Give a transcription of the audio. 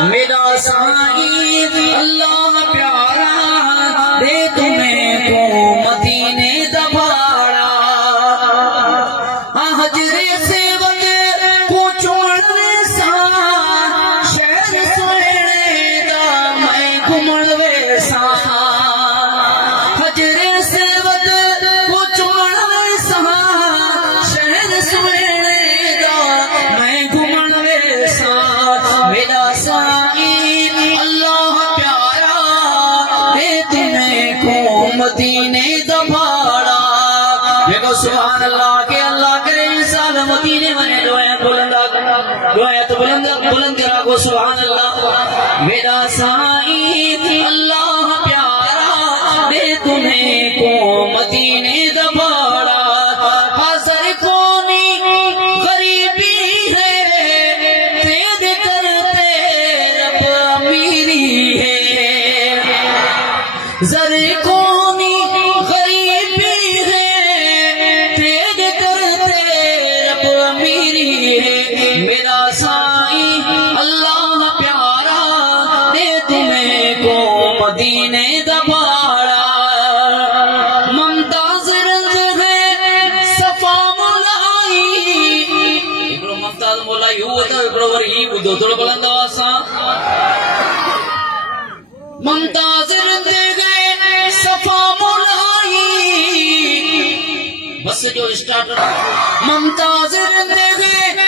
मेरा साईं अल्लाह प्यारा दे तुम्हें को मदीने दबाड़ा हजरे से वगे को चोड़ने सा शहर सोने दा मैं घुमण वेसा हजरे से वगे को चोड़ने सा शहर सोने दा मैं घुमण वेसा मेरा साईं अल्लाह प्यारा दे तुम्हें को मदीने दबाड़ा देखो सुभान अल्लाह के अल्लाह करे इंसान मदीने में दुआएं तो बुलंद करा को सुभान अल्लाह मेरा साईं अल्लाह प्यारा दे तुम्हें को मदीने दबाड़ा हाज़र कौमी गरीबी है तेरे करते रब अमीरी है ज़र कौमी गरीबी है तेरे करते रब अमीरी है मेरा साईं अल्लाह प्यारा दे तुम्हें को मदीने दबाड़ा मुमताज रंज है सफा मुलाई एकड़ो मुमताज मुलाई हो त एकड़ो वरी बुधो थोड़ो बुलंदो असां मुमताज रंज गए सफा मुलाई बस जो स्टार्ट मुमताज रंज गए